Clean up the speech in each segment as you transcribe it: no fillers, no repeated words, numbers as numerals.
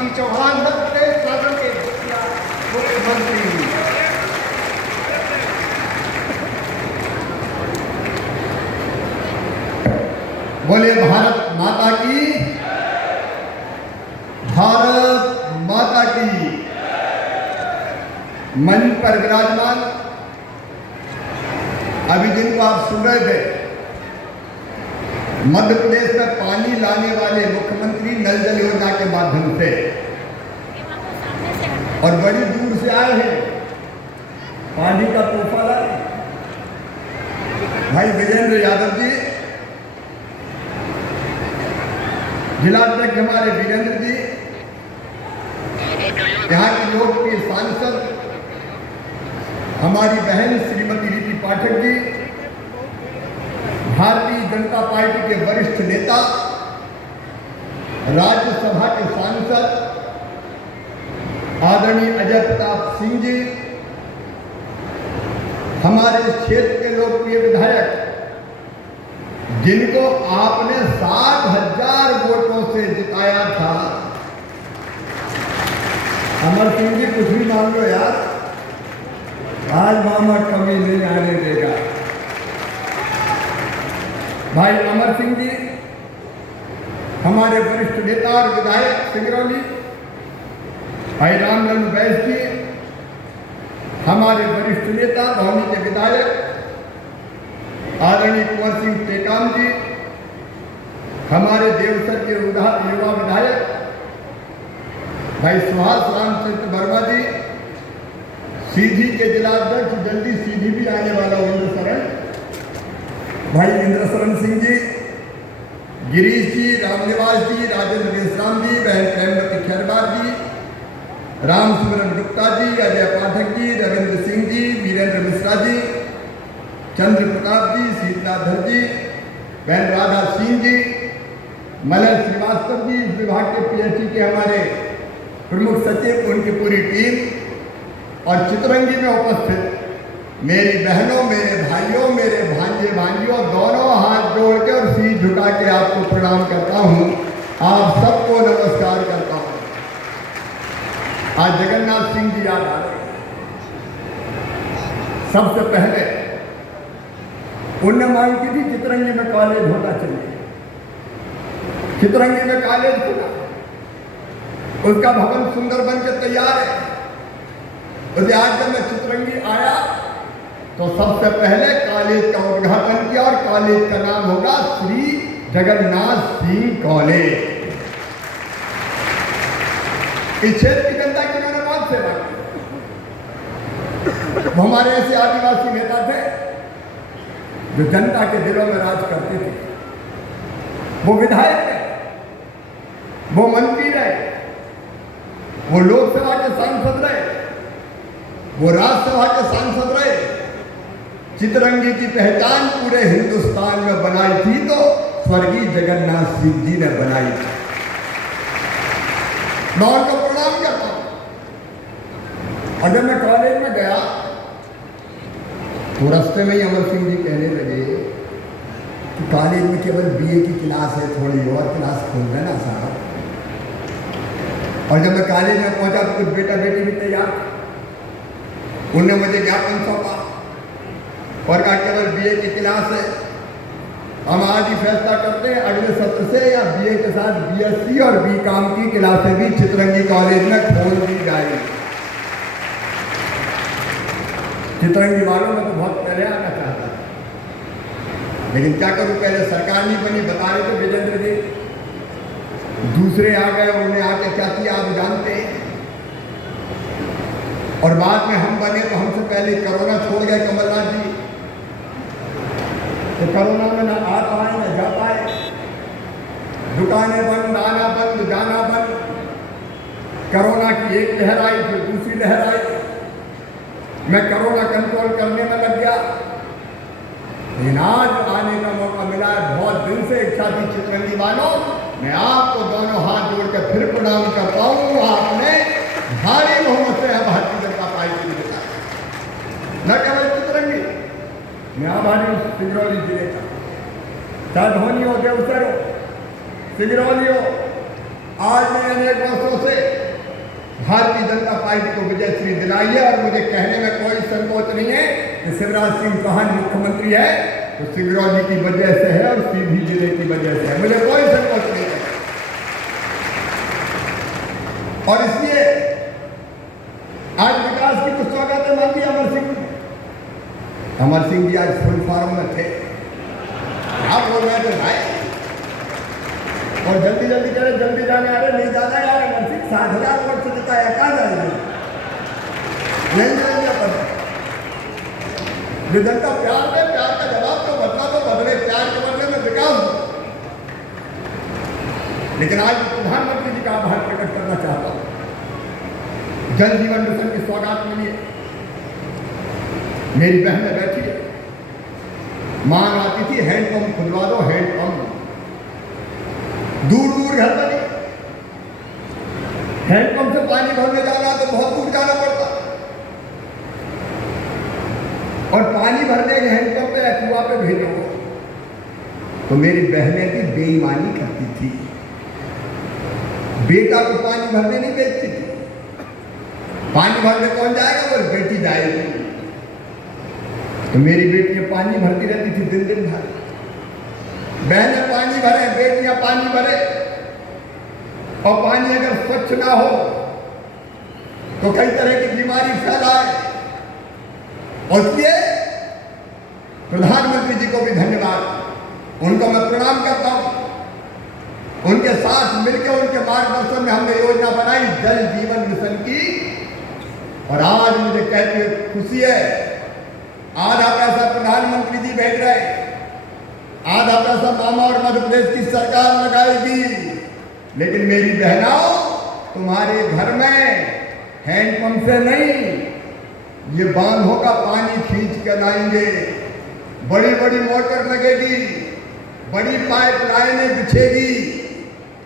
जी चौहान मध्य प्रदेश शासन के मुख्यमंत्री। बोले भारत माता की, भारत माता की। मंच पर विराजमान अभी जिनको आप सुन रहे थे, मध्य प्रदेश में पानी लाने वाले मुख्यमंत्री नल जल योजना के माध्यम से, और बड़ी दूर से आए हैं पानी का तोहफा लाए। भाई विजेंद्र यादव जी, जिलाध्यक्ष हमारे वीरेंद्र जी, यहाँ के लोकप्रिय सांसद हमारी बहन श्रीमती रीति पाठक जी, भारतीय जनता पार्टी के वरिष्ठ नेता, राज्यसभा के सांसद आदरणीय अजय प्रताप सिंह जी, हमारे इस क्षेत्र के लोकप्रिय विधायक जिनको आपने 60,000 वोटों से जिताया था, अमर सिंह जी कुछ भी मान लो यार, आज मामा कमी नहीं आने देगा। भाई अमर सिंह जी, हमारे वरिष्ठ नेता और विधायक सिंगरौली, भाई रामलाल बैस जी, हमारे वरिष्ठ नेता भौनी के विधायक आदरणीय कुंवर सिंह टेकाम जी, हमारे देवसर के युवा विधायक भाई सुहास रामचंद्र वर्मा जी, सीधी के जिलाध्यक्ष, जल्दी सीधी भी आने वाला इंद्र शरण, भाई इंद्र शरण सिंह जी, गिरीश जी, रामनिवास जी, राजेंद्र मेश्राम जी, बहन प्रेमवती खैरबार जी, राम सुमरन गुप्ता जी, अजय पाठक जी, रविंद्र सिंह जी, वीरेंद्र मिश्रा जी, चंद्र प्रताप जी, शीतलाधर जी, बहन राधा सिंह जी, मलय श्रीवास्तव जी, इस विभाग के पीएचई के हमारे प्रमुख सचिव, उनकी पूरी टीम, और चितरंगी में उपस्थित मेरी बहनों, मेरे भाइयों, मेरे भांजे भांजियों, दोनों हाथ जोड़ के और सिर झुका के आपको प्रणाम करता हूं। आप सबको नमस्कार करता हूं। आज जगन्नाथ सिंह जी याद आ रहे। सबसे पहले उनने मांग की थी चितरंगी में कॉलेज होना चाहिए। चितरंगी में कॉलेज खुला, उसका भवन सुंदर बनकर तैयार है। तो आज जब मैं चितरंगी आया तो सबसे पहले कॉलेज का उद्घाटन किया, और कॉलेज का नाम होगा श्री जगन्नाथ सिंह कॉलेज। इस क्षेत्र की जनता की मैंने बहुत सेवा की। हमारे ऐसे आदिवासी नेता थे जो जनता के दिलों में राज करते थे। वो विधायक रहे, वो मंत्री रहे, वो लोकसभा के सांसद रहे, वो राज्यसभा के सांसद रहे। चितरंगी की पहचान पूरे हिंदुस्तान में बनाई थी तो स्वर्गीय जगन्नाथ सिंह जी ने बनाई थी। मैं उनको प्रणाम करता हूं। और जब मैं कॉलेज में गया तो रास्ते में ही अमर सिंह जी कहने लगे कि कॉलेज में केवल बीए की क्लास है, थोड़ी और क्लास खोल देना साहब। और जब मैं कॉलेज में पहुंचा तो कुछ बेटा बेटी भी तैयार, उन्होंने मुझे ज्ञापन सौंपा और कहा केवल बीए की क्लास है। हम आज ही फैसला करते हैं अगले सत्र से या बीए के साथ बीएससी और बीकॉम की क्लासें भी चितरंगी कॉलेज में खोल दी जाएगी। चितरंगी वालों में तो बहुत पहले आना चाहता था, लेकिन क्या करूं, पहले सरकार नहीं बनी, बता रहे थे विजेंद्र जी। दूसरे आ गए, उन्होंने आके क्या किया आप जानते हैं। और बाद में हम बने तो हमसे पहले कोरोना छोड़ गए कमलनाथ जी। तो कोरोना में ना आ पाए ना जा पाए, दुकानें बंद, आना बंद, जाना बंद। कोरोना की एक लहर आई, फिर दूसरी लहर आई। मैं कोरोना कंट्रोल करने में लग गया, लेकिन आज आने का मौका मिला है। बहुत दिन से इच्छा थी चितरंगी वालों, मैं आपको दोनों हाथ जोड़कर फिर प्रणाम करता हूँ। आपने भारी बहुमत से भारतीय जनता पार्टी ने जिताया। न केवल चितरंगी, मैं आभारी हूँ सिंगरौली जिले का, चाहे धोनी हो, देवसर हो, सिंगरौली हो। आज मैं अनेक वर्षों से भारतीय जनता पार्टी को विजय श्री दिलाई है। और मुझे कहने में कोई संकोच नहीं है कि शिवराज सिंह चौहान मुख्यमंत्री है तो सिंगरौली की वजह से है और सीधी जिले की वजह से है, मुझे कोई संकोच नहीं है। और इसलिए आज विकास की कुछ सौगातें मांगी अमर सिंह जी आज फुल फॉर्म में थे, आप बोल रहे थे भाई, और जल्दी जल्दी करे, जल्दी जाने आ रहे, नहीं जाना यार, अमर सिंह 60,000 वोट से जिताया, कहाँ जाएंगे, नहीं जाएंगे अपन। जो जनता प्यार में, प्यार का जवाब तो बदला तो बदले, प्यार के बदले में विकास हो। लेकिन आज प्रधानमंत्री जी का आभार प्रकट करना चाहता हूं, जल जीवन मिशन की सौगात मिली है। मेरी बहनें बैठी है, मांग आती थी हैंडपंप खुदवा दो, हैंडपंप दूर दूर घर बने, हैंडपंप से पानी भरने जाना तो बहुत दूर जाना पड़ता, और पानी भरने के हैंडपंप पे या कुआं पे भेजो तो मेरी बहनें भी बेईमानी करती थी, बेटा को पानी भरने नहीं भेजती थी। पानी भरने कौन जाएगा, वो बेटी जाएगी। तो मेरी बेटियां पानी भरती रहती थी दिन दिन भर, बहनें पानी भरे, बेटियां पानी भरे, और पानी अगर स्वच्छ ना हो तो कई तरह की बीमारी फैलाए। और इसलिए प्रधानमंत्री जी को भी धन्यवाद, उनको मैं प्रणाम करता हूं। उनके साथ मिलकर उनके मार्गदर्शन में हमने योजना बनाई जल जीवन मिशन की, और आज मुझे कहते हुए खुशी है, आधा पैसा प्रधानमंत्री जी भेज रहे, आधा पैसा मामा और मध्य प्रदेश की सरकार लगाएगी। लेकिन मेरी बहनों, तुम्हारे घर में हैंडपंप से नहीं, ये बांधों का पानी खींच कर लाएंगे, बड़ी बड़ी मोटर लगेगी, बड़ी पाइपलाइनें बिछेगी,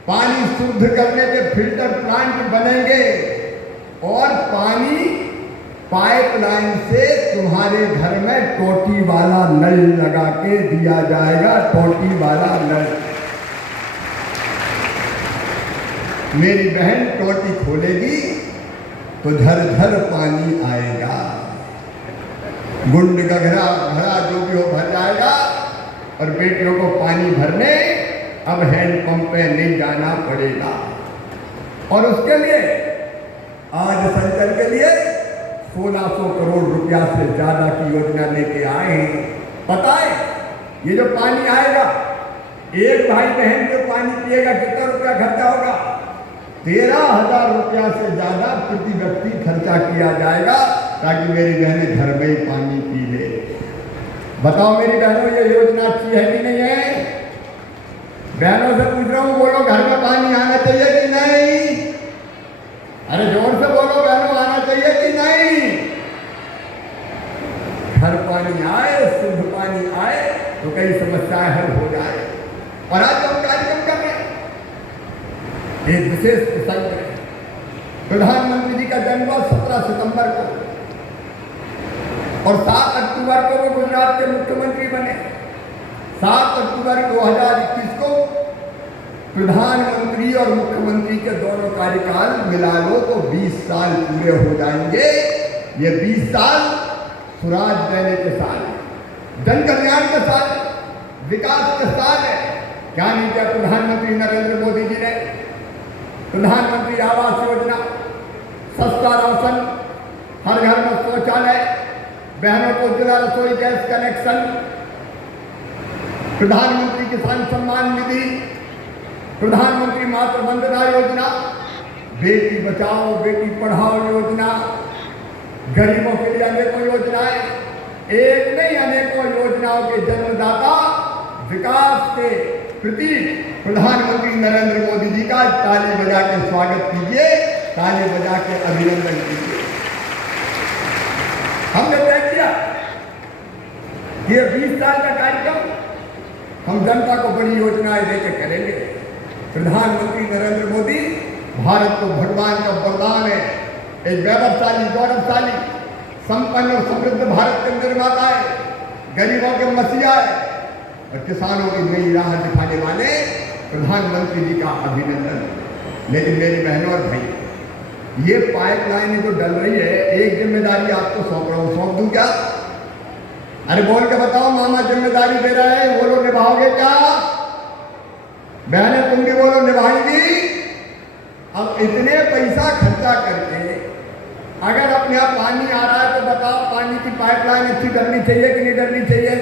पानी शुद्ध करने के फिल्टर प्लांट बनेंगे, और पानी पाइपलाइन से तुम्हारे घर में टोटी वाला नल लगा के दिया जाएगा, टोटी वाला नल। मेरी बहन टोटी खोलेगी तो झरझर पानी आएगा, गुंड गघरा घड़ा जो भी हो भर जाएगा, और बेटियों को पानी भरने अब हैंडपंप पे नहीं जाना पड़ेगा। और उसके लिए आज संचल के लिए 1600 करोड़ रुपया से ज्यादा की योजना लेके आए हैं। पता है ये जो पानी आएगा, एक भाई बहन जो पानी पिएगा कितना रुपया खर्चा होगा, 13,000 रुपया से ज्यादा प्रति व्यक्ति खर्चा किया जाएगा, ताकि मेरी बहनें घर में ही पानी पी ले। बताओ मेरी बहनों, ये योजना अच्छी है कि नहीं है? बहनों से पूछ रहा हूं, बोलो घर में पानी आना चाहिए कि नहीं? अरे जोर से बोलो बहनों, आना चाहिए कि नहीं? घर पानी आए, शुद्ध पानी आए तो कई समस्याएं हल हो जाए। और आज हम कार्यक्रम कर रहे हैं एक विशेष प्रसंग है, प्रधानमंत्री जी का जन्मदिन 17 सितंबर को, और 7 अक्टूबर को वो गुजरात के मुख्यमंत्री बने। 7 अक्टूबर 2021 को प्रधानमंत्री और मुख्यमंत्री के दोनों कार्यकाल मिला लो तो 20 साल पूरे हो जाएंगे। ये 20 साल सुराज देने के साल, जन कल्याण के साल, विकास के साल है। क्या नहीं किया प्रधानमंत्री नरेंद्र मोदी जी ने? प्रधानमंत्री आवास योजना, सस्ता राशन, हर घर में शौचालय, बहनों को जिला रसोई गैस कनेक्शन, प्रधानमंत्री किसान सम्मान निधि, प्रधानमंत्री मातृ वंदना योजना, बेटी बचाओ बेटी पढ़ाओ योजना, गरीबों के लिए अनेकों योजनाएं, एक नहीं अनेकों योजनाओं के जन्मदाता, विकास के प्रति प्रधानमंत्री नरेंद्र मोदी जी का ताली बजा के स्वागत कीजिए, ताली बजा के अभिनंदन कीजिए। हमने तय किया कि ये 20 साल का कार्यक्रम हम जनता को बड़ी योजनाएं देकर करेंगे। प्रधानमंत्री नरेंद्र मोदी भारत को भगवान का वरदान है, एक वैभवशाली, गौरवशाली, संपन्न और समृद्ध भारत के निर्माता है, गरीबों के मसीहा है, और किसानों की नई राह दिखाने वाले प्रधानमंत्री जी का अभिनंदन। लेकिन मेरी बहनों और भाई, ये पाइपलाइन जो डल रही है, एक जिम्मेदारी आपको सौंप रहा हूं, सौंप दूं क्या? अरे बोल के बताओ, मामा जिम्मेदारी दे रहा है, बोलो निभाओगे क्या? बहने तुम भी बोलो निभाएंगी? अब इतने पैसा खर्चा करके अगर अपने यहाँ पानी आ रहा है तो बताओ, पानी की पाइपलाइन अच्छी डलनी चाहिए कि नहीं डलनी चाहिए?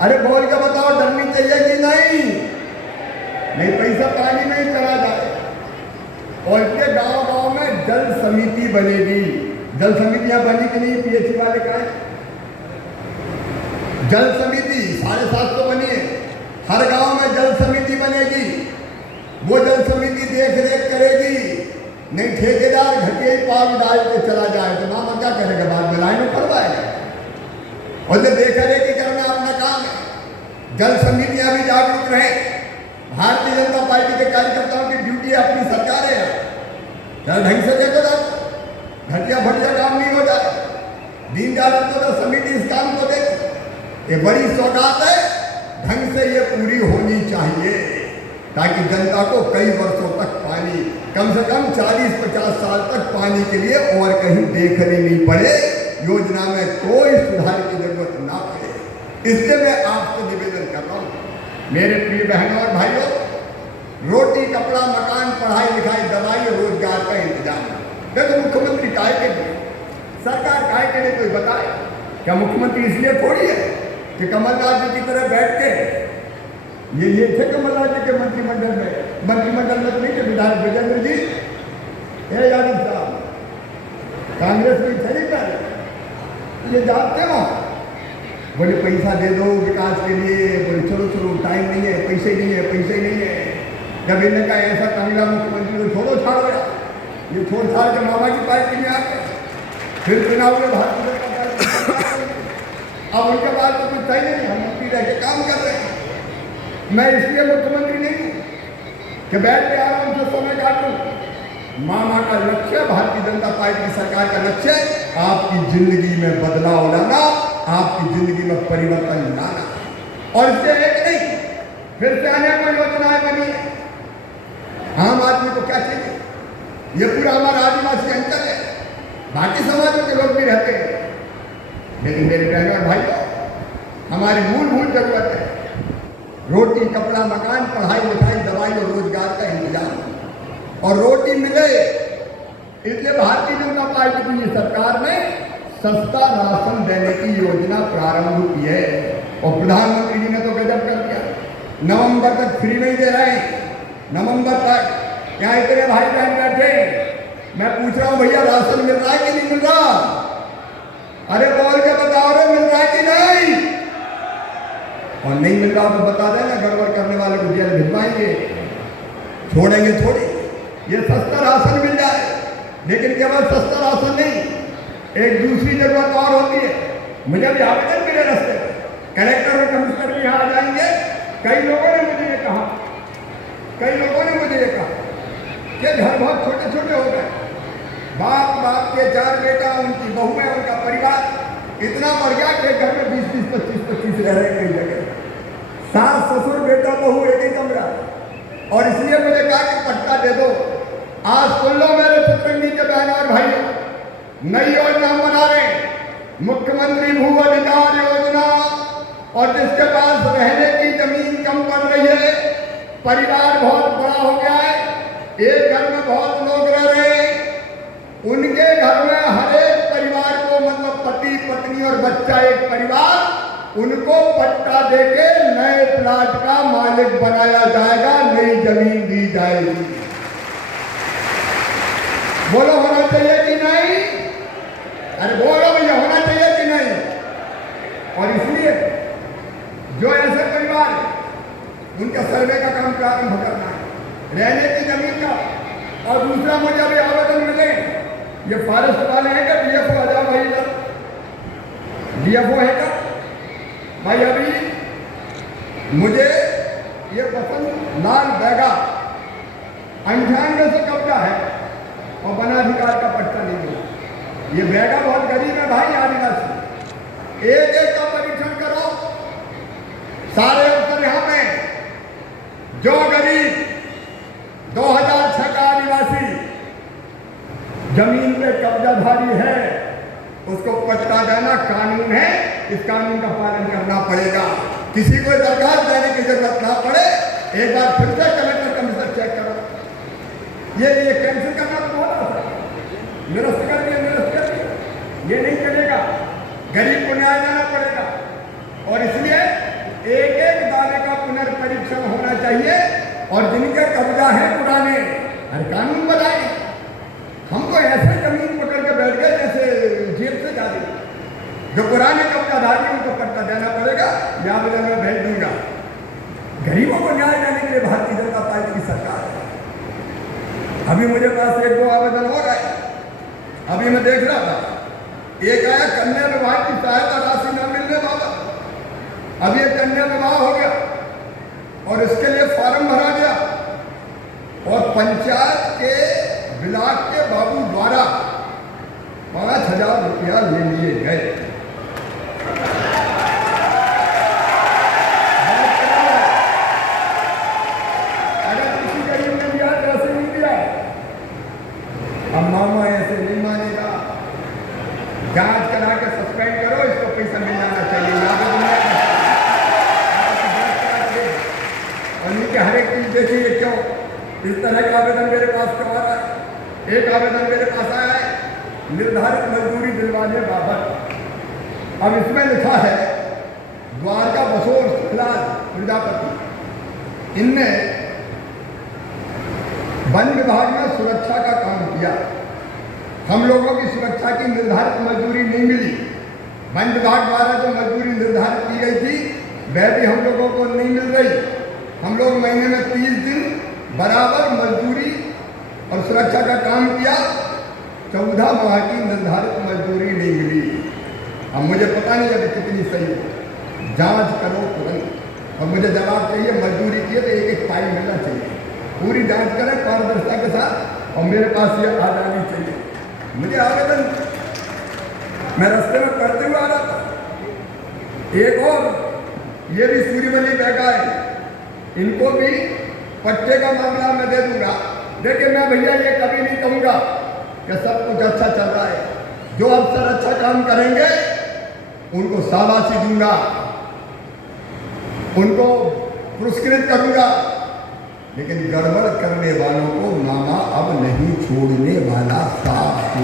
अरे बोल के बताओ, डलनी चाहिए कि नहीं? नहीं, पैसा पानी में ही चला जाए। और इसके गांव-गांव में जल समिति बनेगी। जल समितियां बनी कि नहीं? पीएचई वाले का है जल समिति 750 बनी है। हर गांव में जल समिति बनेगी। वो जल समिति देख रेख करेगी। नहीं ठेकेदार घटिया पाव डाल के चला जाए तो मामा क्या करेगा? बाद में लाइन उठवाएगा। और जो देखा रेखी करना अपना काम है। जल समितियां भी जागरूक रहे। भारतीय जनता पार्टी के कार्यकर्ताओं की ड्यूटी अपनी सरकार है, जरा ढंग से देखो ना, घटिया भटिया काम नहीं हो जाए। दीनदयाल अंत्योदय समिति इस काम को देखे, ये बड़ी सौगात है, ढंग से ये पूरी होनी चाहिए ताकि जनता को कई वर्षों तक पानी, कम से कम 40-50 साल तक पानी के लिए और कहीं देखने नहीं पड़े, योजना में कोई सुधार की जरूरत ना पड़े। इससे मैं आपसे निवेदन कर रहा हूँ, मेरे प्रिय बहनों और भाइयों, रोटी कपड़ा मकान पढ़ाई लिखाई दवाई रोजगार का इंतजाम। देखो मुख्यमंत्री काय के लिए, सरकार काय के लिए कोई बताए क्या? मुख्यमंत्री इसलिए थोड़ी है कि कमलनाथ जी की तरह बैठ के ये थे कमलनाथ जी के मंत्रिमंडल में तो नहीं थे विधायक विजेंद्र जी, हे यादव साहब, कांग्रेस में थे नहीं पहले, ये जानते हो, बोले पैसा दे दो विकास के लिए, बोले चलो चलो टाइम नहीं है, पैसे नहीं है। जब इन्हें कहा ऐसा कांगड़ा मुख्यमंत्री को छोड़ो छाड़ो यार, ये छोड़ छाड़ के मामा की पार्टी में आके फिर चुनाव में भारतीय जनता पार्टी, अब उनके बाद तो कुछ चाहिए नहीं, हम मंत्री रह के काम कर रहे हैं। मैं इसलिए मुख्यमंत्री नहीं हूँ कि बैठ के आराम से समय काटूं। मामा का लक्ष्य, भारतीय जनता पार्टी की सरकार का लक्ष्य आपकी जिंदगी में बदलाव लाना, आपकी जिंदगी में परिवर्तन लाना। और इससे एक नहीं, फिर से अनेक योजनाएं बनी है। आम आदमी को क्या चाहिए? ये पूरा हमारा आदिवासी अंचल है, बाकी समाजों के लोग भी रहते हैं, लेकिन मेरे बहनों और भाइयों, हमारी मूलभूत जरूरत है रोटी कपड़ा मकान पढ़ाई लिखाई दवाई और रोजगार का इंतजाम। और रोटी मिले इसलिए भारतीय जनता पार्टी की ये सरकार ने सस्ता राशन देने की योजना प्रारंभ की है। और प्रधानमंत्री जी ने तो गजब कर दिया, नवंबर तक फ्री में ही दे रहे हैं। नवंबर तक यहाँ इतने भाई बहन बैठे, मैं पूछ रहा हूँ भैया राशन मिल रहा है कि नहीं मिल रहा? अरे बोल के बताओ रे, मिल रहा है कि नहीं? और नहीं मिल रहा तो बता देना, गड़बड़ करने वाले को जेल भिजवाएंगे, छोड़ेंगे थोड़ी। ये सस्ता राशन मिल जाए, लेकिन केवल सस्ता राशन नहीं, एक दूसरी जरूरत और होती है। मुझे भी आवेदन मिले रास्ते में, कलेक्टर और कमिश्नर भी यहाँ आ जाएंगे। कई लोगों ने मुझे ये कहा कि घर बहुत छोटे छोटे हो गए, बाप के 4 बेटा, उनकी बहू है, उनका परिवार इतना बढ़ गया कि घर में 20-20, 25-25 रह रहे हैं कई जगह, सास ससुर बेटा बहू एक ही कमरा। और इसलिए मुझे कहा कि पट्टा दे दो। आज सुन लो मेरे चित्रंगी के बहन और भाइयों, नई योजना बना रहे, मुख्यमंत्री भू अधिकार योजना। और जिसके पास रहने की जमीन कम पड़ रही है, परिवार बहुत बड़ा हो गया है, एक घर में बहुत लोग रह रहे हैं, उनके घर में हर एक परिवार को, मतलब पति पत्नी और बच्चा एक परिवार, उनको पट्टा देके नए प्लाट का मालिक बनाया जाएगा, नई जमीन दी जाएगी। बोलो होना चाहिए कि नहीं? अरे बोलो भैया, होना चाहिए कि नहीं? और इसलिए जो ऐसे परिवार है, उनका सर्वे का काम प्रारंभ करना है, रहने की जमीन का। और दूसरा मुझे अभी आवेदन मिले, ये फॉरेस्ट वाले हैं क्या? डीएफओ आ जाओ भाई, इधर डीएफओ है क्या भाई? अभी मुझे ये बसंत लाल बैगा 98 से कब्जा है और वनाधिकार का पट्टा नहीं मिला। ये बैगा बहुत गरीब है भाई, आदिवासी। एक एक का परीक्षण करो, सारे अफसर यहाँ पे, जो गरीब 2006 का आदिवासी जमीन पे कब्जाधारी है उसको पट्टा देना कानून है, इस कानून का पालन करना पड़ेगा। किसी को दरखास्त देने की जरूरत ना पड़े, एक बार फिर से कलेक्टर कमिश्नर चेक करो। ये कैंसिल करना तो बहुत आसान है, निरस्त कर दिया, ये नहीं चलेगा, गरीब को न्याय देना पड़ेगा। और इसलिए एक एक दावे का पुनर्परीक्षण होना चाहिए और जिनके कब्जा है पुराने, हर कानून बनाए। हमको ऐसे जमीन पकड़ के बैठ गए जैसे जेल से जा रही, जो पुराने कब्जाधारी उनको पट्टा देना पड़ेगा, या आवेदन में भेज दूंगा। गरीबों को न्याय देने के लिए भारतीय जनता पार्टी की सरकार है। अभी मुझे पास एक दो आवेदन हो गए, अभी मैं देख रहा था, एक आया कन्या विवाह की सहायता राशि न मिलने वाला, अब ये कन्या विवाह हो गया और इसके लिए फॉर्म भरा गया और पंचायत के ब्लॉक के बाबू द्वारा 5,000 रुपया ले लिए गए। अगर किसी गरीब ने दिया तो ऐसे नहीं दिया, अब मामा ऐसे नहीं मानेगा, जांच करा के सस्पेंड करो, इसको पैसा मिल जाना चाहिए। और नीचे हर एक चीज देखिए क्यों इस तरह का आवेदन मेरे पास करा रहा है। एक आवेदन मेरे पास आया है निर्धारित मजदूरी दिलवाने बाबत। अब इसमें लिखा है द्वारका बसोर फिलहाल प्रजापति, इनने वन विभाग में सुरक्षा का काम किया, हम लोगों की सुरक्षा की निर्धारित मजदूरी नहीं मिली। वन विभाग द्वारा जो मजदूरी निर्धारित की गई थी वह भी हम लोगों को नहीं मिल रही। हम लोग महीने में 30 दिन बराबर मजदूरी और सुरक्षा का काम किया, 14 माह की निर्धारित मजदूरी नहीं मिली। अब मुझे पता नहीं अभी कितनी सही है, जांच करो तुरंत। और मुझे जवाब चाहिए, मजदूरी की तो एक एक फाइल मिलना चाहिए, पूरी जांच करें पारदर्शिता के साथ और मेरे पास ये आ जानी चाहिए। मुझे आवेदन मैं रास्ते में करते हुए आ रहा था, एक और ये भी सूर्यमणि बैगा है, इनको भी पट्टे का मामला मैं दे दूंगा। देखिए मैं भैया ये कभी नहीं कहूँगा कि सब कुछ अच्छा चल रहा है, जो अफसर अच्छा काम करेंगे उनको शाबाशी दूंगा, उनको पुरस्कृत करूंगा, लेकिन गड़बड़ करने वालों को मामा अब नहीं छोड़ने वाला। साफ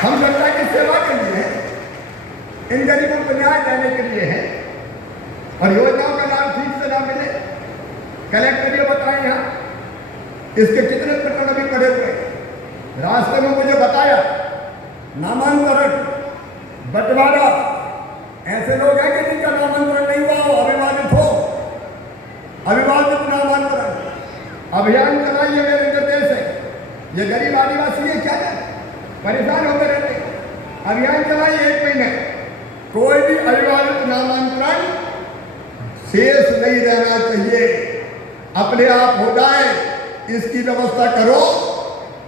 हम जनता की सेवा के लिए हैं, इन गरीबों को न्याय देने के लिए है और योजनाओं का लाभ ठीक से ना मिले। कलेक्टर ये बताएं यहाँ इसके कितने प्रकरण अभी पड़े हुए। रास्ते में मुझे बताया नामांतरण बंटवारा, ऐसे लोग हैं कि जिनका नामांतरण नहीं हुआ हो, अविवादित हो, अविवादित नामांतरण अभियान चलाइए, मेरे निर्देश है। ये गरीब आदिवासी है क्या है, परेशान होते रहते हैं। अभियान चलाइए 1 महीने, कोई भी अविवादित नामांतरण शेष नहीं रहना चाहिए, अपने आप हो जाए, इसकी व्यवस्था करो।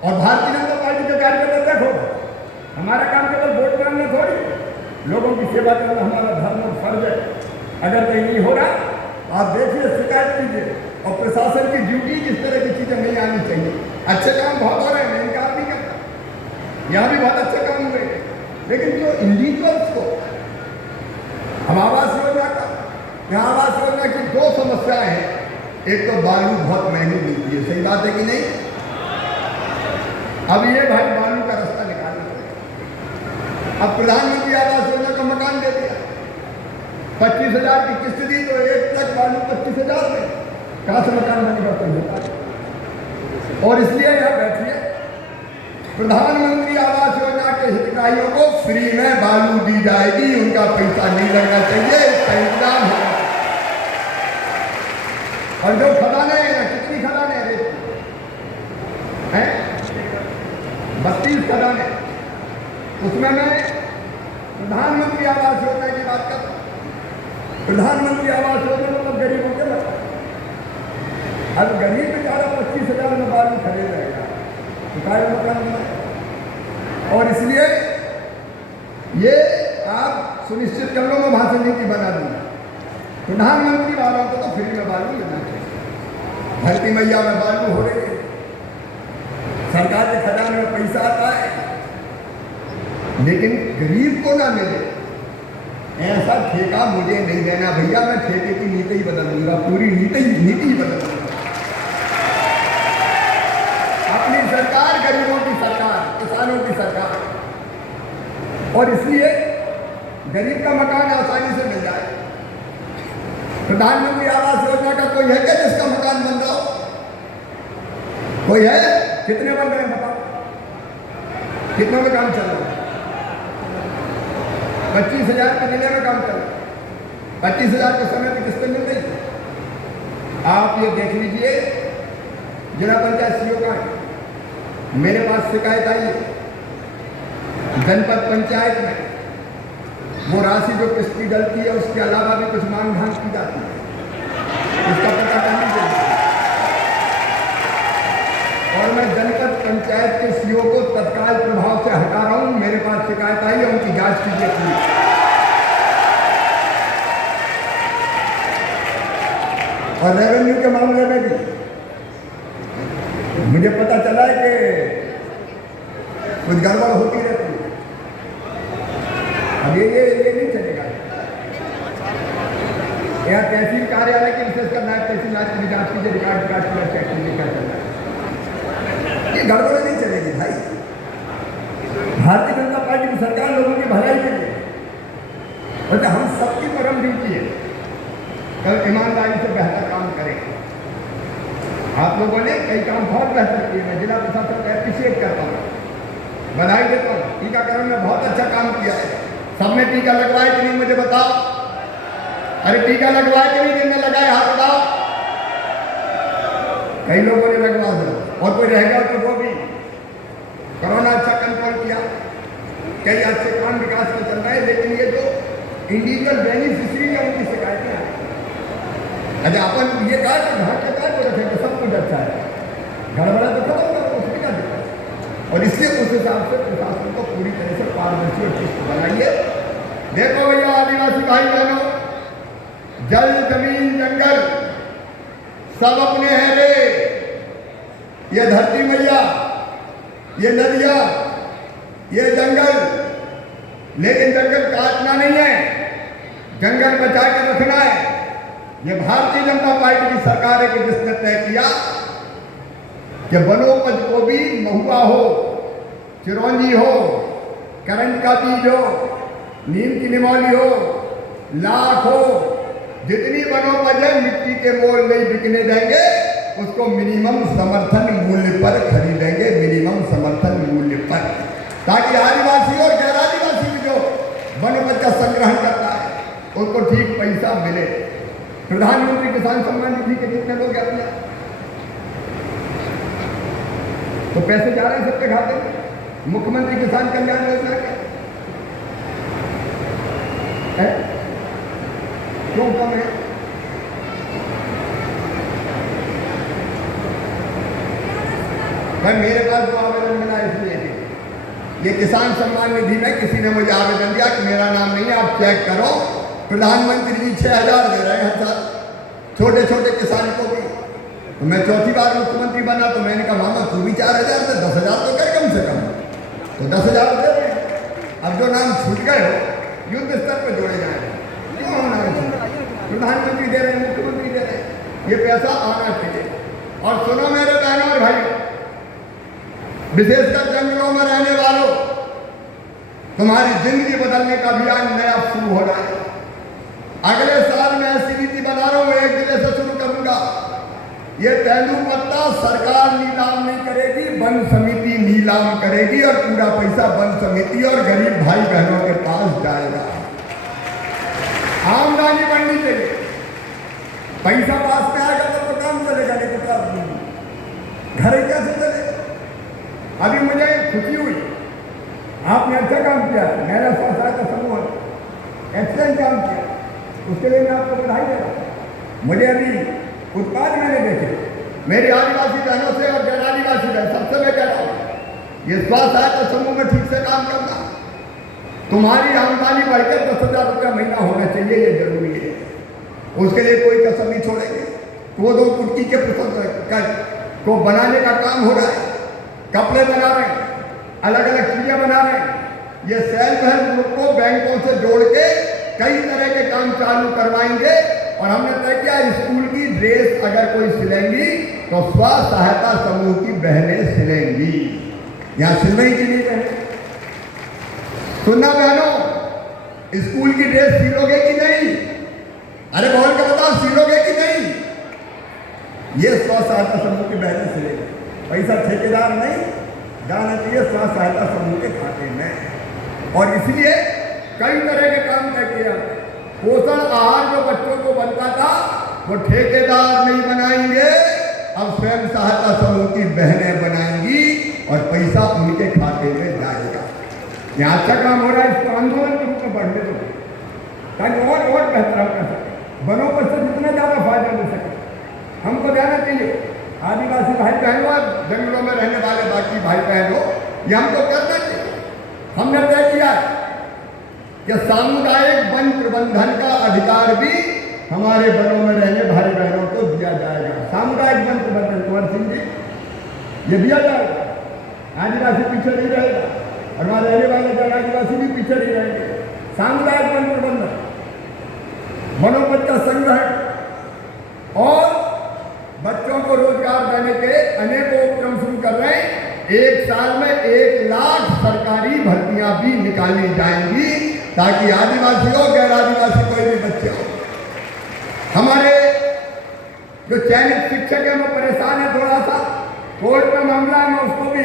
और भारतीय जनता पार्टी के कार्यकर्ता देखो, हमारा काम केवल वोट मांगना थोड़ी, लोगों की सेवा करना हमारा धर्म और फर्ज है। अगर कहीं नहीं हो रहा आप देखिए, शिकायत कीजिए। और प्रशासन की ड्यूटी इस तरह की चीजें नहीं आनी चाहिए। अच्छे काम बहुत हो रहे हैं, मैं इनकार नहीं करता, यहाँ भी बहुत अच्छे काम हुए, लेकिन जो इंडिविजुअल्स को हम आवास योजना का, यहाँ आवास योजना की 2 समस्याएं हैं। एक तो बालू बहुत महंगी मिलती है, सही बात है कि नहीं। अब ये भाई बालू का रास्ता निकालना पड़ेगा। अब प्रधानमंत्री आवास योजना का मकान दे दिया, 25,000 की किस्त दी तो 1 ट्रक बालू 25,000 में कहाँ से मकान बनेगा, तो होता है। और इसलिए यहाँ बैठिए, प्रधानमंत्री आवास योजना के हितग्राहियों को फ्री में बालू दी जाएगी, उनका पैसा नहीं लगना चाहिए, इसका इंतजाम होगा। और जो खदाने हैं, कितनी खदाने हैं, 32 खदाने, उसमें मैं प्रधानमंत्री आवास योजना की बात करता हूँ। प्रधानमंत्री आवास योजना मतलब गरीबों के लिए। अब गरीब बेचारा 25,000 में बालू खरीद रहेगा, तो काय मकान बनाए। और इसलिए ये आप सुनिश्चित कर लो, मैं वहां से नीति बना दूंगा। प्रधानमंत्री वालों को तो फ्री में बालू लेना चाहिए। धरती मैया में बालू हो रही है, सरकार के खजाने में पैसा आता है, लेकिन गरीब को ना मिले ऐसा ठेका मुझे नहीं देना भैया। मैं ठेके की नीति ही बदल दूंगा, पूरी नीति ही बदल दूंगा। अपनी सरकार गरीबों की सरकार, किसानों की सरकार, और इसलिए गरीब का मकान आसानी से मिल जाए। प्रधानमंत्री आवास योजना का कोई है क्या जिसका मकान बन रहा हो? कोई है? कितने बन रहे हैं बताओ? कितनों में काम चल रहा है? 25,000 के जिले में काम चल रहा है। 25,000 के समय में किसको मिल रही है? आप ये देख लीजिए, जिला पंचायत सीओ का है, मेरे पास शिकायत आई है। जनपद पंचायत में वो राशि जो किसकी डलती है उसके अलावा भी कुछ मांग की जाती है, इसका पता करना चाहिए। और मैं जनपद पंचायत के सीओ को तत्काल प्रभाव से हटा रहा हूं। मेरे पास शिकायत आई है, उनकी जांच कीजिए प्लीज। और रेवेन्यू के मामले में भी मुझे पता चला है कि कुछ गड़बड़ होती रहती है। अब ये नहीं चलेगा। यह तहसील कार्यालय की विशेषकर नायब तहसीलदार की जांच कीजिए, रिकॉर्ड पूरा चेक कीजिए क्या चल रहा है। ये गड़बड़ नहीं चलेगी भाई। भारतीय जनता पार्टी की सरकार लोगों की भलाई के लिए, मतलब हम सबकी परम ड्यूटी है कल ईमानदारी से बेहतर काम करें। आप लोगों ने कई काम बहुत बेहतर किए, मैं जिला प्रशासन को एप्रिशिएट करता हूँ, बधाई देता हूँ। टीकाकरण में बहुत अच्छा काम किया है। सबने टीका लगवाए कि नहीं मुझे बताओ? अरे टीका लगवाए कि नहीं? जिनने लगाए हाथ उठाओ। कई लोगों ने लगवा दिया और कोई रह गया तो वो भी। कोरोना अच्छा कंट्रोल किया, कई अच्छे काम विकास में चल रहे हैं, लेकिन ये जो इंडिविजुअल बेनिफिशियरी है उनकी शिकायतें हैं। अच्छा अपन ये कहा कि घर के कार्य को रखें तो सब कुछ अच्छा है, गड़बड़ा तो खत्म करो, उसमें क्या दिक्कत है? और इसलिए उस हिसाब से प्रशासन को पूरी तरह से पारदर्शी और चुस्त बनाइए। देखो भैया आदिवासी भाई बहनों, जल जमीन जंगल सब अपने हैं रे। ये धरती मैया, ये नदियां, ये जंगल, लेकिन जंगल काटना नहीं है, जंगल बचा के रखना है। ये भारतीय जनता पार्टी की सरकार है कि जिसने तय किया कि वनोपज को भी महुआ हो, चिरौंजी हो, करंट का बीज हो, नीम की निमौली हो, लाख हो, जितनी वनोपज है मिट्टी के मोल नहीं बिकने देंगे, उसको मिनिमम समर्थन मूल्य पर खरीदेंगे, मिनिमम समर्थन मूल्य पर, ताकि आदिवासी और गैर आदिवासी भी जो वनोपज का संग्रहण करता है उनको ठीक पैसा मिले। प्रधानमंत्री किसान सम्मान निधि के कितने लोग अपने तो पैसे जा रहे हैं सबके खाते में। मुख्यमंत्री किसान कल्याण योजना के है क्यों कम है? भाई मेरे पास जो आवेदन मिला इसलिए ये किसान सम्मान निधि में किसी ने मुझे आवेदन दिया कि मेरा नाम नहीं है, आप चेक करो। प्रधानमंत्री जी 6,000 दे रहे हैं हर साल छोटे छोटे किसान को भी। तो मैं चौथी बार मुख्यमंत्री बना तो मैंने कहा मामा तू भी 4,000 से 10,000 तो कर कम से कम, तो 10,000 दे रहे हैं। अब जो नाम छूट गए हो युद्ध स्तर पर जोड़े जाए, क्यों हम नाम छूट? प्रधानमंत्री दे रहे हैं, मुख्यमंत्री दे रहे हैं, ये पैसा आना चाहिए। और सुनो मेरे बहनों और भाई, विशेषकर जंगलों में रहने वालों, तुम्हारी जिंदगी बदलने का अभियान नया शुरू हो रहा है। अगले साल मैं ऐसी नीति बना रहा हूं, 1 जिले से शुरू करूंगा। ये तेंदुपत्ता सरकार नीलाम नहीं करेगी, वन समिति नीलाम करेगी और पूरा पैसा वन समिति और गरीब भाई बहनों के पास जाएगा। आमदनी बढ़नी चाहिए, पैसा पास में आएगा तो काम चलेगा, नहीं तो घर कैसे चलेगा? अभी मुझे खुशी हुई, आपने अच्छा काम किया, मेरा सहायता समूह एक्सीलेंट काम किया, उसके लिए मैं आपको बधाई दे रहा हूँ। मुझे अभी उत्पाद मैंने देखे मेरी आदिवासी बहनों से और गैर आदिवासी बहन सबसे मैं कह रहा हूँ, ये सहायता समूह में ठीक से काम करना। तुम्हारी आमदनी बढ़कर 10,000 रुपया महीना होना चाहिए, ये जरूरी है। उसके लिए कोई कसर नहीं छोड़ेंगे। वो 2 कुर्की के को बनाने का काम हो रहा है, कपड़े बना रहे हैं, अलग अलग चीजें बना रहे हैं। ये सेल्फ हेल्प ग्रुप को बैंकों से जोड़ के कई तरह के काम चालू करवाएंगे। और हमने तय किया स्कूल की ड्रेस अगर कोई सिलेंगी तो स्व सहायता समूह की बहनें सिलेंगी। यहाँ सिल रही की नहीं बहनें? सुनना बहनों, स्कूल की ड्रेस सिलोगे कि नहीं? अरे बोल के बताओ, सिलोगे कि नहीं? ये स्व सहायता समूह की बहनें सिलेंगी। पैसा ठेकेदार नहीं जाना चाहिए, स्व सहायता समूह के खाते में। और इसलिए कई तरह के काम तय किया। पोषण आहार जो बच्चों को बनता था वो ठेकेदार नहीं बनाएंगे, अब स्वयं सहायता समूह की बहनें बनाएंगी और पैसा उनके खाते में जाएगा। यहाँ अच्छा काम हो रहा है, इसको आंदोलन के रूप में बढ़ने दो ताकि और बेहतर हम कर सकें, बनों पर से जितना ज़्यादा फायदा मिल सके। हमको जाना चाहिए आदिवासी भाई बहनों, जंगलों में रहने वाले बाकी भाई बहनों, ये हमको करना चाहिए। हमने तय किया कि सामुदायिक वन प्रबंधन का अधिकार भी हमारे वनों में रहने भाई बहनों को दिया जाएगा। सामुदायिक वन प्रबंधन, कुंवर सिंह जी, ये दिया जाएगा। आदिवासी पीछे नहीं रहेगा और वहाँ रहने वाले जन आदिवासी भी पीछे नहीं रहेंगे। सामुदायिक वन प्रबंधन, वनोपज का संग्रहण और बच्चों को रोजगार देने के अनेकों उपक्रम शुरू कर रहे हैं। एक साल में 1 लाख सरकारी भर्तियां भी निकाली जाएंगी ताकि आदिवासी हो, गैर आदिवासी कोई भी बच्चे हो। हमारे जो चयनित शिक्षक है वो परेशान है थोड़ा सा, कोर्ट में मामला है, मैं उसको भी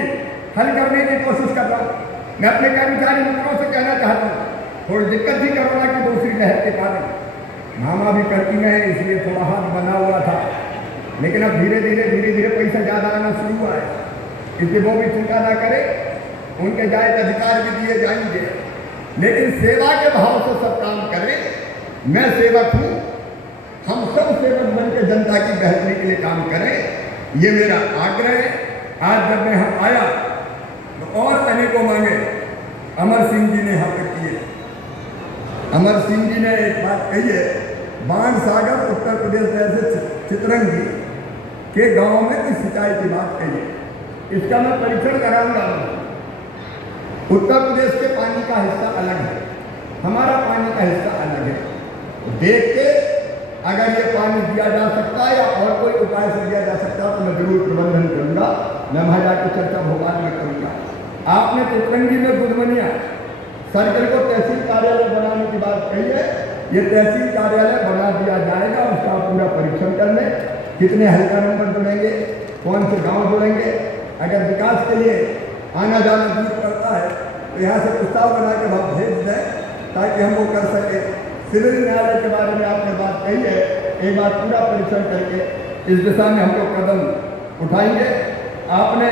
हल करने की कोशिश कर रहा हूँ। मैं अपने कर्मचारी मित्रों से कहना चाहता हूँ, थोड़ी दिक्कत थी कोरोना की दूसरी लहर के कारण, मामा भी करती है इसलिए थोड़ा हाथ बना हुआ था, लेकिन अब धीरे धीरे पैसा ज़्यादा आना शुरू हुआ है, इसलिए वो भी चिंता ना करे, उनके जायज अधिकार भी दिए जाएंगे। लेकिन सेवा के भाव से सब काम करें। मैं सेवक हूँ, हम सब सेवक बन के जनता की बेहतरी के लिए काम करें, ये मेरा आग्रह है। आज जब मैं यहाँ आया तो और अनेकों मांगे अमर सिंह जी ने यहाँ पर किए। अमर सिंह जी ने एक बात कही है, बाण सागर उत्तर प्रदेश जैसे चितरंगी के गांव में कोई सिंचाई की बात कही है, इसका मैं परीक्षण कराऊंगा। उत्तर प्रदेश के पानी का हिस्सा अलग है, हमारा पानी का हिस्सा अलग है। देख के अगर ये पानी दिया जा सकता है या और कोई उपाय से दिया जा सकता है तो मैं जरूर प्रबंधन करूंगा। मैं वहाँ जाकर चर्चा भोपाल में करूंगा। आपने चितरंगी में गुदमनिया सर्कल को तहसील कार्यालय बनाने की बात कही है, ये तहसील कार्यालय बना दिया जाएगा। उसका पूरा परीक्षण करने, कितने हल्का नंबर जुड़ेंगे, कौन से गांव जुड़ेंगे, अगर विकास के लिए आना जाना दूर पड़ता है तो यहाँ से प्रस्ताव बना के वहाँ भेज दें ताकि हम वो कर सकें। सिविल न्यायालय के बारे में आपने बात कही है, एक बार पूरा परीक्षण करके इस दिशा में हम लोग कदम उठाएंगे। आपने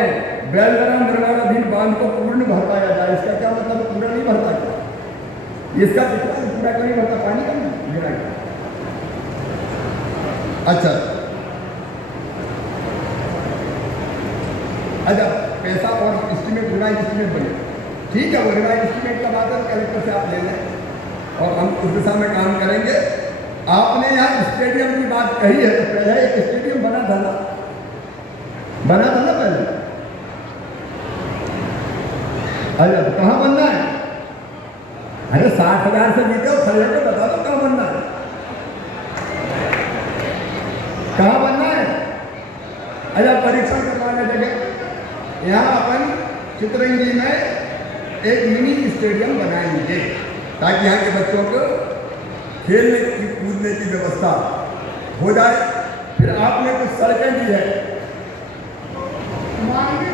बेलदरा निर्माणाधीन बांध को पूर्ण भर पाया जाए, इसका क्या मतलब? पूरा नहीं भरता क्या? इसका कितना पूरा क्यों नहीं भरता? पानी का नहीं गिरा। अच्छा पैसा और एस्टीमेट रिवाइज एस्टीमेट बने, ठीक है, वो रिवाइज एस्टीमेट का बात है कलेक्टर से आप ले लें और हम उस दिशा में काम करेंगे। आपने यहाँ स्टेडियम की बात कही है तो पहले एक स्टेडियम बना था ना पहले? अरे कहाँ बनना है? अरे 60,000 से जीते हो, खड़े होकर बता दो कहाँ बनना है, कहाँ बनना है? अच्छा परीक्षण करवाने जगह यहाँ अपन चितरंगी में एक मिनी स्टेडियम बनाएंगे ताकि यहाँ के बच्चों को खेलने की कूदने की व्यवस्था हो जाए। फिर आपने कुछ सड़कें दी है,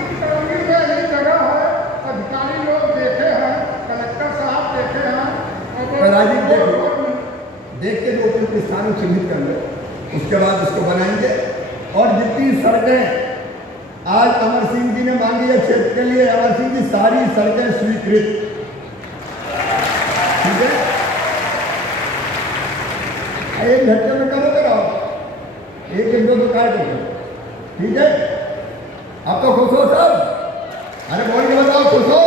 चितरंगी में यही जगह है, अधिकारी लोग देखे हैं, कलेक्टर साहब देखे हैं, देख के जो उपयुक्त स्थानों चिन्हित कर लो, उसके बाद उसको बनाएंगे। और जितनी सड़कें आज अमर सिंह जी ने मांगी है क्षेत्र के लिए, अमर सिंह जी सारी सड़कें स्वीकृत, ठीक है? एक घंटे में करो कराओ, एक दो काय करो, ठीक है? आप तो खुश हो सब? अरे बोल के बताओ खुश हो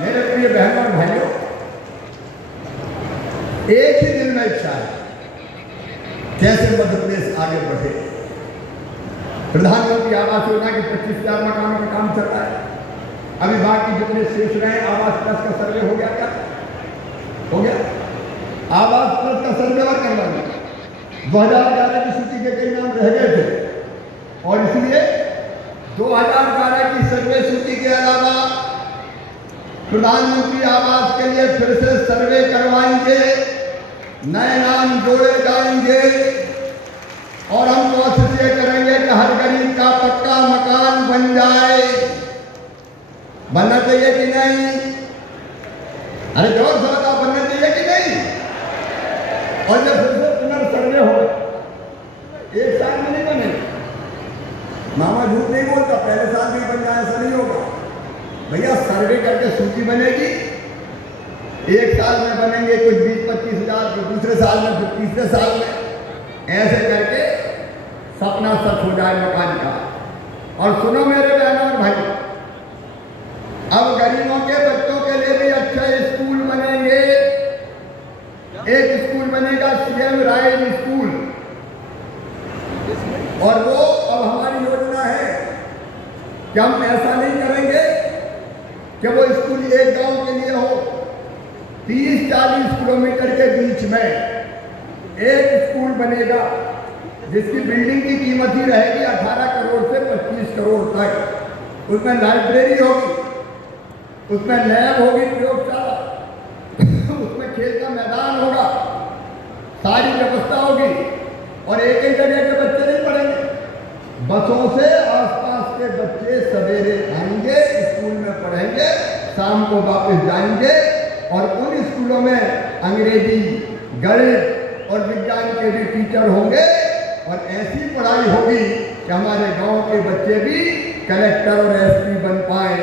मेरे प्रिय बहनों और भाइयों। एक ही दिन में इच्छा है कैसे मध्य प्रदेश आगे बढ़े। प्रधानमंत्री आवास योजना के 25,000 मकानों का काम चल रहा है। अभी बाकी जितने शेष रहे आवास प्लस का सर्वे हो गया क्या? हो गया। आवास प्लस का सर्वे और करवाना 2011 की सूची के कई नाम रह गए थे और इसलिए 2012 की सर्वे सूची के अलावा प्रधानमंत्री आवास के लिए फिर से सर्वे करवाएंगे, नए नाम जोड़े जाएंगे और हम कोशिश ये करेंगे कि हर गरीब का पक्का मकान बन जाए। बनना चाहिए कि नहीं? अरे जोर जोर बनना चाहिए कि नहीं? और जब फिर से पुनर्सर्वे हो 1 साल में नहीं बने, मामा झूठ नहीं बोलता, पहले साल भी बन जाए ऐसा नहीं होगा भैया। सर्वे करके सूची बनेगी, 1 साल में बनेंगे कुछ 20-25 हजार, तो दूसरे साल में, फिर तीसरे साल में, ऐसे करके सपना सच हो जाए मकान का। और सुनो मेरे बहनों और भाई, अब गरीबों के बच्चों के लिए भी अच्छे स्कूल बनेंगे। एक स्कूल बनेगा सीएम राइज स्कूल, और वो अब हमारी योजना है कि हम ऐसा नहीं करेंगे कि वो स्कूल एक गांव के लिए हो। 30-40 किलोमीटर के बीच में एक स्कूल बनेगा जिसकी बिल्डिंग की कीमत ही रहेगी 18 करोड़ से 25 करोड़ तक। उसमें लाइब्रेरी होगी, उसमें लैब होगी, प्रयोगशाला, उसमें खेल का मैदान होगा, सारी व्यवस्था होगी। और एक ही जगह के बच्चे नहीं पढ़ेंगे, बसों से आसपास के बच्चे सवेरे आएंगे, स्कूल में पढ़ेंगे, शाम को वापस जाएंगे। और उन स्कूलों में अंग्रेजी, गणित और विज्ञान के भी टीचर होंगे और ऐसी पढ़ाई होगी कि हमारे गांव के बच्चे भी कलेक्टर और एसपी बन पाए,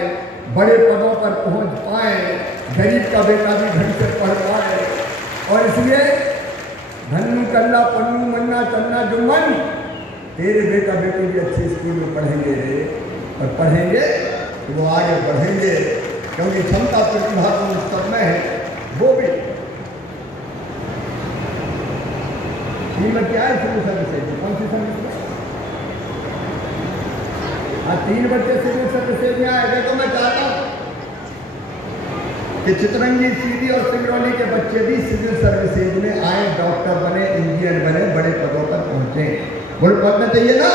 बड़े पदों पर पहुंच पाए, गरीब का बेटा भी ढंग से पढ़ पाए। और इसलिए धन्नू कल्ला पन्नू मन्ना चन्ना जुम्मन, तेरे बेटा बेटे भी अच्छे स्कूल में पढ़ेंगे रे, और पढ़ेंगे तो वो आगे बढ़ेंगे, क्योंकि क्षमता प्रतिभा तो उस सब में है। वो भी कीमत क्या है सिविल सर्विसेज, कौन सी सर्विस? हाँ, 3 बच्चे सिविल सर्विसेज में आए। देखो मैं चाहता हूँ कि चितरंगी, सीधी और सिंगरौली के बच्चे भी सिविल सर्विसेज में आए, डॉक्टर बने, इंजीनियर बने, बड़े पदों पर पहुंचे। बोल पढ़ना चाहिए ना?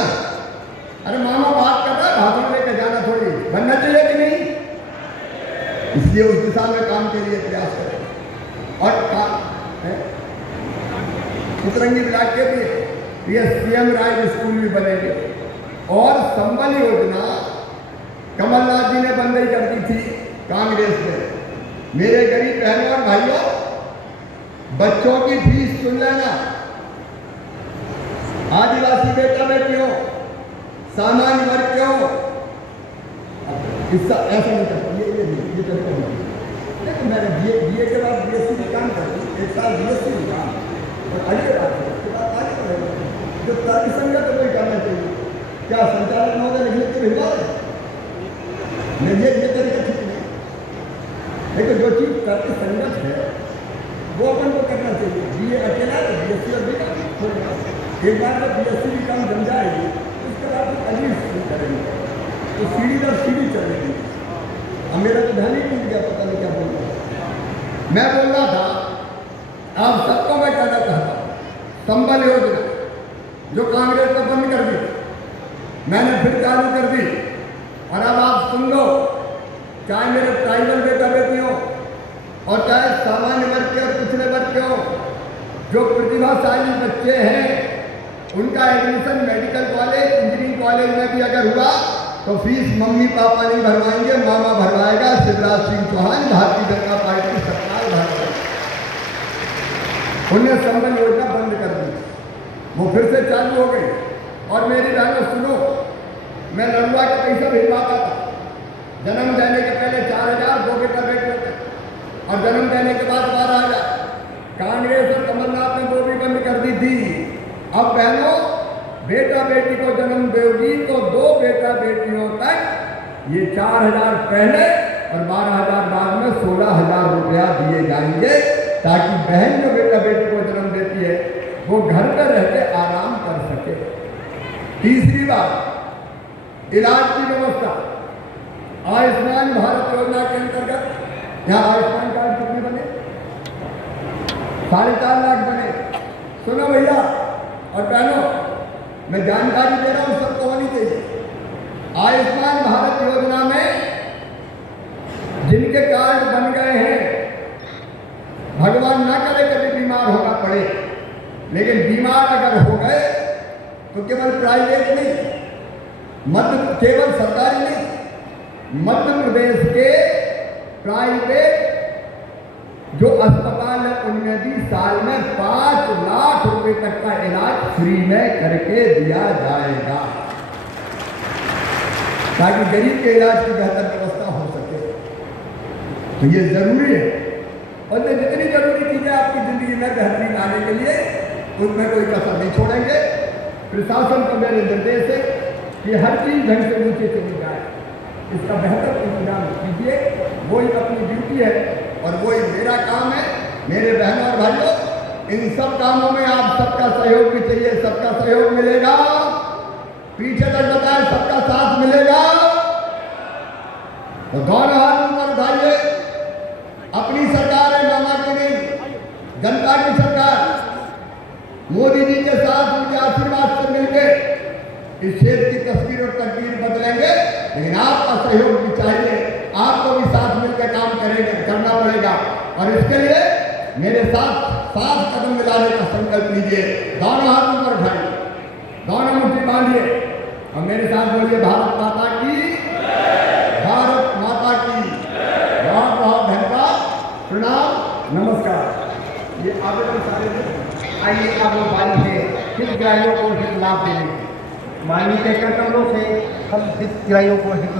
अरे मामा बात कर रहा है, भाषण लेकर जाना थोड़ी, बनना चाहिए कि नहीं? इसलिए उस दिशा में काम के लिए प्रयास करें। और चितरंगी ब्लॉक के भी ये सीएम राइज स्कूल भी बनेंगे। और संबल योजना कमलनाथ जी ने बंद ही कर दी थी कांग्रेस ने। मेरे गरीब बहनों और भाइयों, बच्चों की फीस सुन लेना। आदिवासी बेटा बेटियों, सामान्य वर्ग के हो, ऐसा नहीं करता, ये तरीका नहीं। देखो मैंने बीए के बाद बीएससी भी काम कर दी, 1 साल बीएससी भी काम, और अगले बात है उसके बाद आगे बढ़ेगा। जो तर्कसंगत है वही करना चाहिए। क्या संचालक महोदय लिख के भिजवा दें? ये तरीका ठीक नहीं। लेकिन जो चीज तर्कसंगत है वो अपन को करना चाहिए। बीए अकेला तो बीएससी और बेटा छोड़ना। एक बार जब बीएससी भी काम जम जाएगी उसके बाद अगली स्कूल करेंगे तो सीढ़ी दर सीढ़ी चलेगी। अब मेरा तो ध्यान ही टूट गया, पता नहीं क्या बोल रहा। मैं बोल रहा था, आप सबको मैं कहना चाहता हूँ, संबल योजना जो कांग्रेस ने बंद कर दी, मैंने फिर चालू कर दी। और अब आप सुन लो, चाहे मेरे ट्राइबल बेटा बेटी हो और चाहे सामान्य वर्ग के और पिछड़े वर्ग के हो, जो प्रतिभाशाली बच्चे हैं उनका admission medical college, engineering college में भी अगर हुआ तो फीस मम्मी पापा नहीं भरवाएंगे, मामा भरवाएगा। शिवराज सिंह चौहान, भारतीय जनता पार्टी की सरकार भरवाएगी। उन्हें संबल योजना बंद कर दी, वो फिर से चालू हो गई। और मेरी बहनों सुनो, मैं लड़ुआ का पैसा भिजवाता था। जन्म देने के पहले 4,000 दो बेटा बेटियों का, और जन्म देने के बाद 12,000। कांग्रेस और कमलनाथ ने वो भी बंद कर दी थी। अब बहनों, बेटा बेटी को जन्म दोगी तो 2 बेटा बेटियों तक ये 4,000 पहले और 12,000 बाद में 16,000 रुपया दिए जाएंगे, ताकि बहन जो बेटा बेटी को जन्म देती है वो घर पर रहकर आराम कर सके। तीसरी बात, इलाज की व्यवस्था। आयुष्मान भारत योजना के अंतर्गत यहाँ आयुष्मान कार्ड कितने बने? 4.5 लाख बने। सुनो भैया और बहनों, मैं जानकारी दे रहा हूं, सबको होनी चाहिए। आयुष्मान भारत योजना में जिनके कार्ड बन गए हैं, भगवान ना करे कभी बीमार होना पड़े, लेकिन बीमार अगर हो गए तो केवल प्राइवेट नहीं, केवल सरकारी नहीं, मध्य प्रदेश के प्राइवेट जो अस्पताल है उनमें भी साल में 5 लाख रुपए तक का इलाज फ्री में करके दिया जाएगा, ताकि गरीब के इलाज की बेहतर व्यवस्था हो सके। तो ये जरूरी है, और ये जितनी जरूरी चीजें आपकी जिंदगी में बेहतरीन आने के लिए, उसमें कोई कसर नहीं छोड़ेंगे। प्रशासन को मेरे निर्देश है कि हर चीज ढंग से नीचे चली जाए, इसका बेहतर इंतजाम कीजिए। वही अपनी ड्यूटी है और वही मेरा काम है। मेरे बहनों और भाइयों, इन सब कामों में आप सबका सहयोग भी चाहिए। सबका सहयोग मिलेगा, पीछे तक बताएं, सबका साथ मिलेगा। तो दोनों हाथ ऊपर उठाइए। अपनी सरकार है, मामा की नहीं, जनता की सरकार। मोदी जी के साथ उनके आशीर्वाद से मिलकर इस क्षेत्र की तस्वीर और तकदीर बदलेंगे, लेकिन आपका सहयोग भी चाहिए। आपको भी साथ मिलकर काम करना पड़ेगा, और इसके लिए मेरे साथ 7 कदम मिलाने का संकल्प लीजिए। दोनों हाथ ऊपर उठाइए, दोनों मुट्ठी बांधिए और मेरे साथ बोलिए, भारत माता की, भारत माता की। बहुत बहुत धन्यवाद, प्रणाम, नमस्कार। ये आवेदन सारे आइए अब बारी है हितग्राहियों को हित लाभ देने की। माननीय कार्यकर्ताओं से हम हितग्राहियों को हित